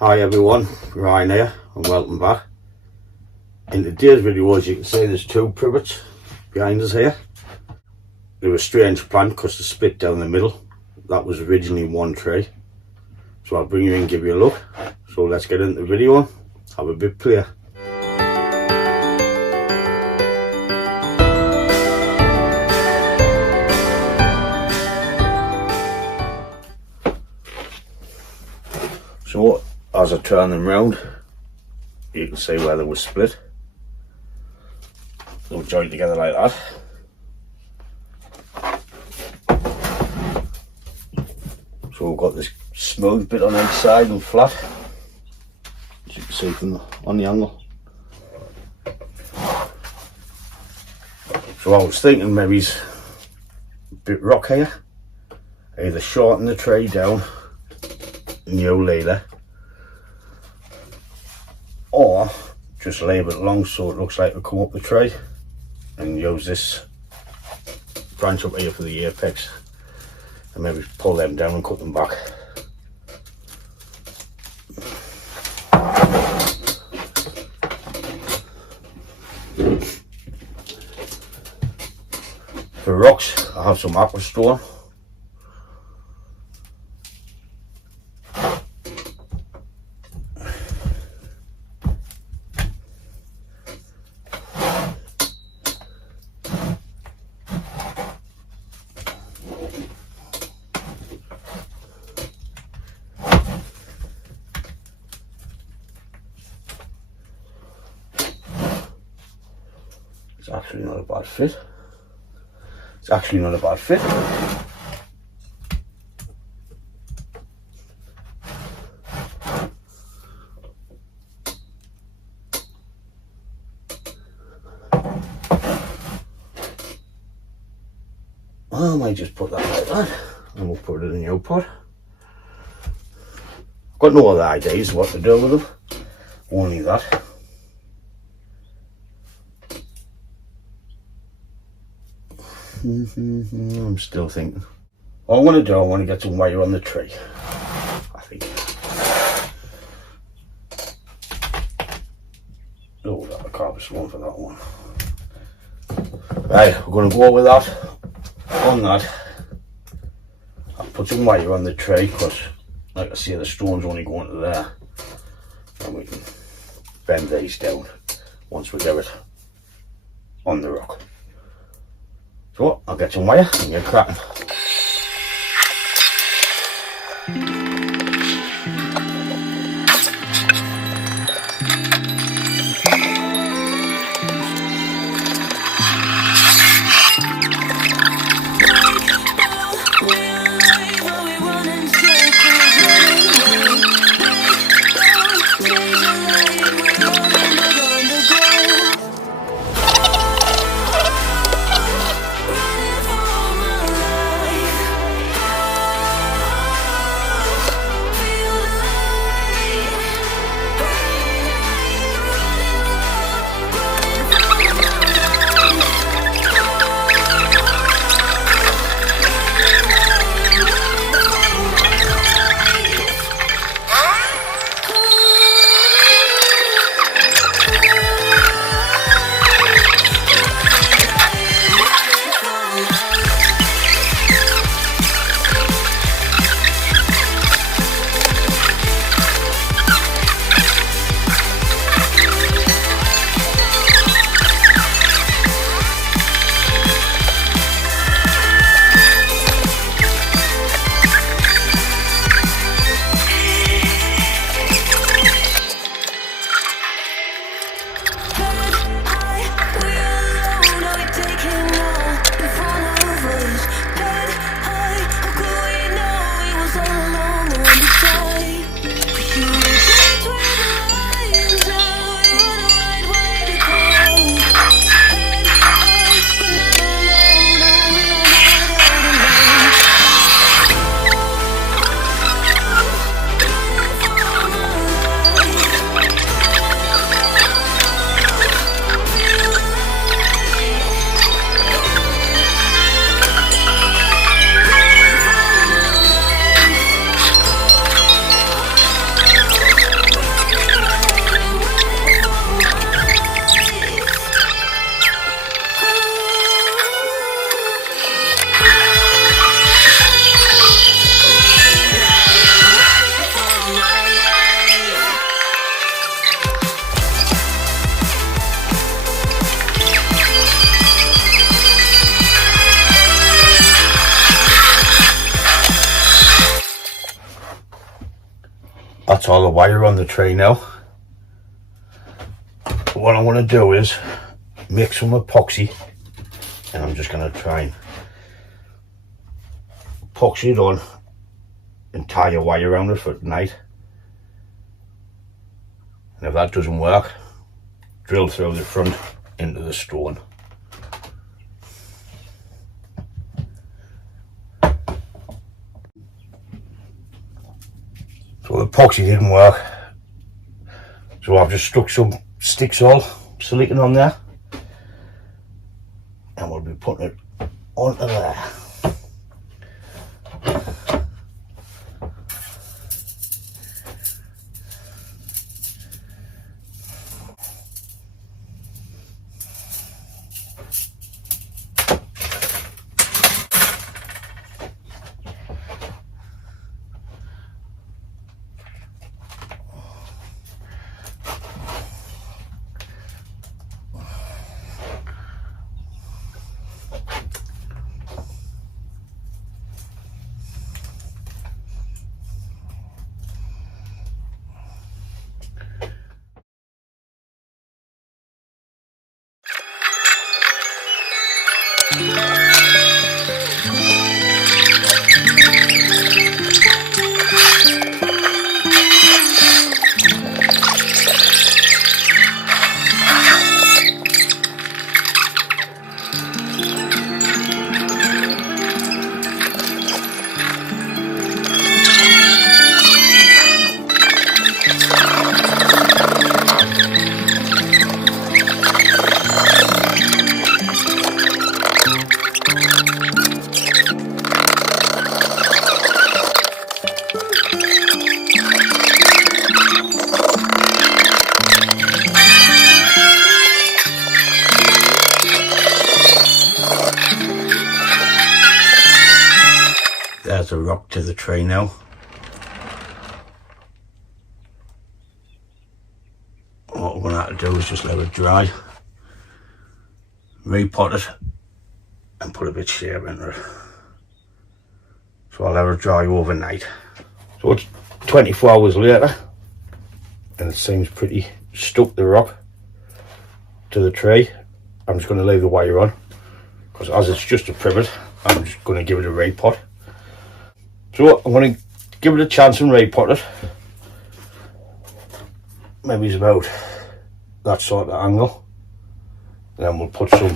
Hi everyone, Ryan here and welcome back. In today's video, as you can see, there's two privets behind us here. They're a strange plant because they're split down the middle. That was originally one tree. So I'll bring you in and give you a look. So let's get into the video and have a bit play. So as I turn them round, you can see where they were split. They'll join together like that. So we've got this smooth bit on each side and flat, as you can see on the angle. So I was thinking maybe it's a bit rock here. Either shorten the tree down new leader, or just leave it long so it looks like we come up the tree and use this branch up here for the apex and maybe pull them down and cut them back. For rocks, I have some aqua stone. It's actually not a bad fit. It's actually not a bad fit. I might just put that like that and we'll put it in the new pot. I've got no other ideas what to do with them, only that. I'm still thinking. What I want to do, I want to get some wire on the tree, I think. Oh, that carpet's one for that one. Right, we're going to go with that. On that, I'll put some wire on the tree because, like I say, the stone's only going to there. And we can bend these down once we get it on the rock. So I'll get some wire and get cracking. that's all the wire on the tray now. What I'm going to do is mix some epoxy, and I'm just going to try and epoxy it on and tie a wire around it for tonight. And if that doesn't work, drill through the front into the stone. So the epoxy didn't work, so I've just stuck some Sticksol silicone on there, and we'll be putting it onto there. There's a rock to the tray now. What we're going to have to do is just let it dry, repot it, and put a bit of shape into it. So I'll let it dry overnight. So it's 24 hours later, and it seems pretty stuck, the rock to the tray. I'm just going to leave the wire on, because as it's just a privet, I'm just going to give it a repot. So I'm going to give it a chance and repot it. Maybe it's about that sort of angle. And then we'll put some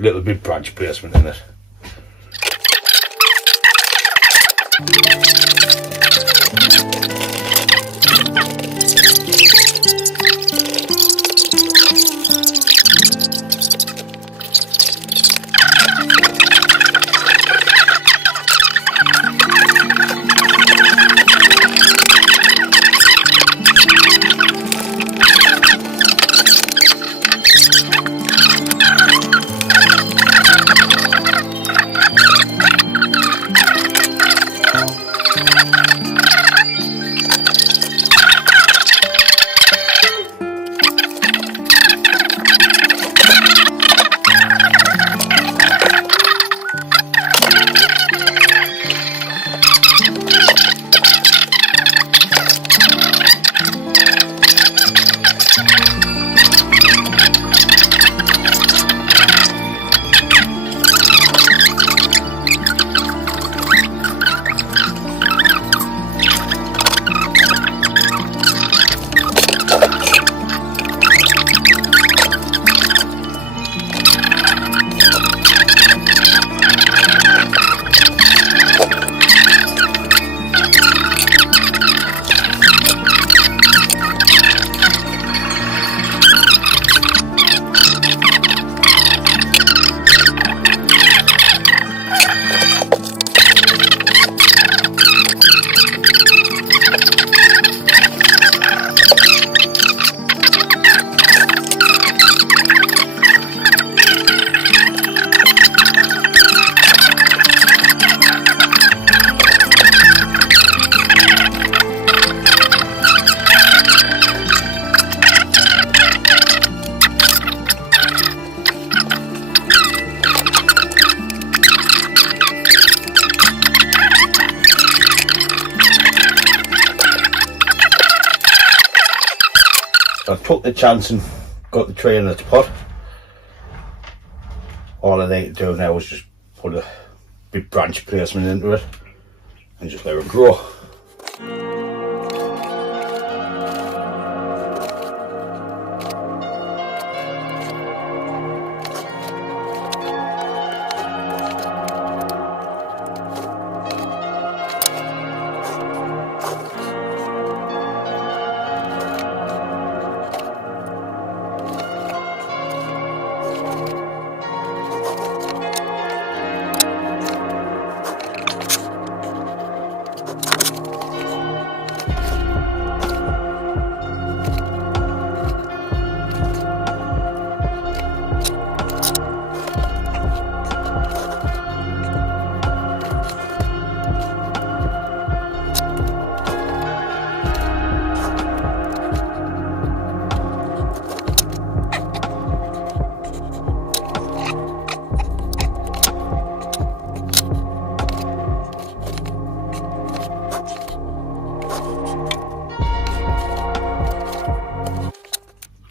little bit branch placement in it. So I took the chance and got the tree in its pot. All I need to do now is just put a big branch placement into it and just let it grow.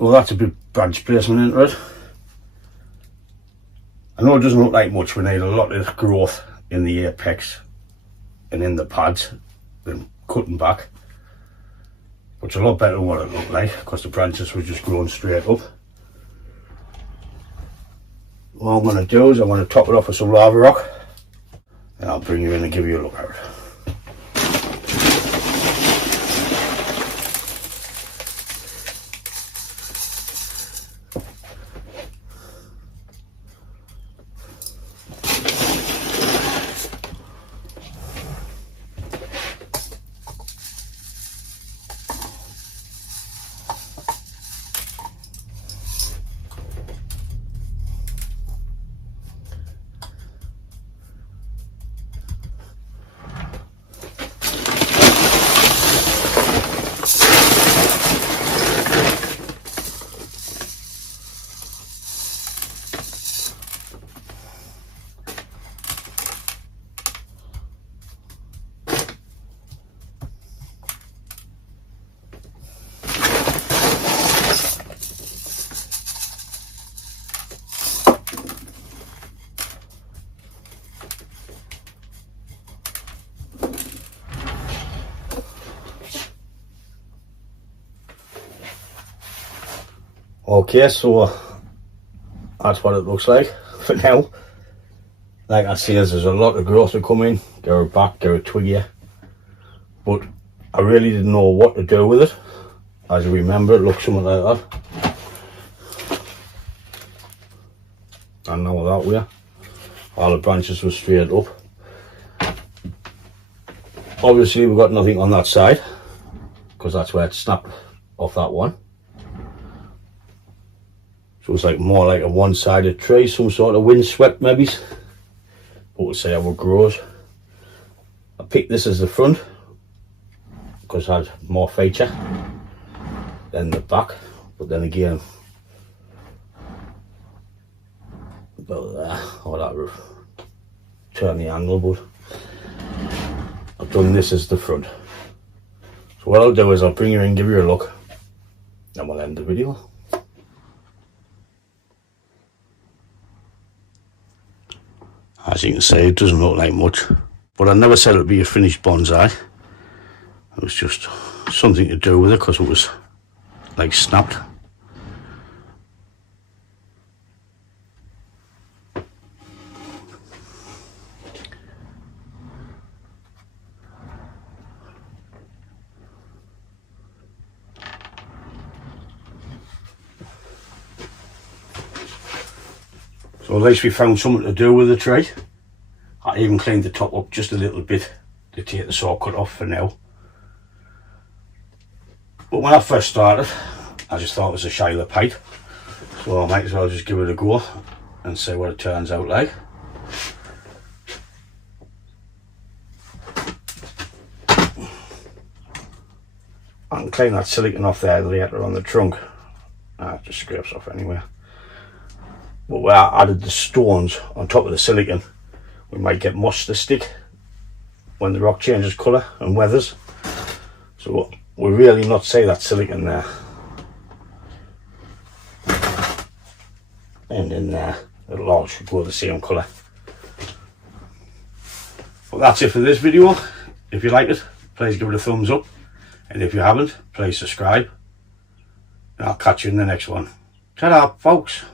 Well, that's a big branch placement into it. I know it doesn't look like much. We need a lot of growth in the apex and in the pads and cutting back, but it's a lot better than what it looked like because the branches were just growing straight up. What I'm going to do is I'm going to top it off with some lava rock and I'll bring you in and give you a look at it. Okay, so that's what it looks like for now. Like I say, there's a lot of growth to come in. Get her back, get her twiggy. But I really didn't know what to do with it. As you remember, it looked something like that. And now that way, all the branches were straight up. Obviously, we've got nothing on that side because that's where it snapped off that one. So it's like more like a one-sided tree, some sort of windswept maybe. But we'll see how it grows. I picked this as the front because it had more feature than the back. But then again, about there, or that roof. Turn the angle, but I've done this as the front. So what I'll do is I'll bring you in, give you a look, and we'll end the video. As you can see, it doesn't look like much, but I never said it would be a finished bonsai. It was just something to do with it because it was like snapped. So at least we found something to do with the tree. I even cleaned the top up just a little bit to take the saw cut off for now. But when I first started, I just thought it was a Shiloh pipe. So I might as well just give it a go and see what it turns out like. I can clean that silicone off there later on the trunk. It just scrapes off anyway. But where I added the stones on top of the silicone, we might get moss to stick when the rock changes colour and weathers. So we really not see that silicone there. and it'll all should go the same colour. But that's it for this video. If you like it, please give it a thumbs up, and if you haven't, please subscribe. I'll catch you in the next one. Ta-da, folks.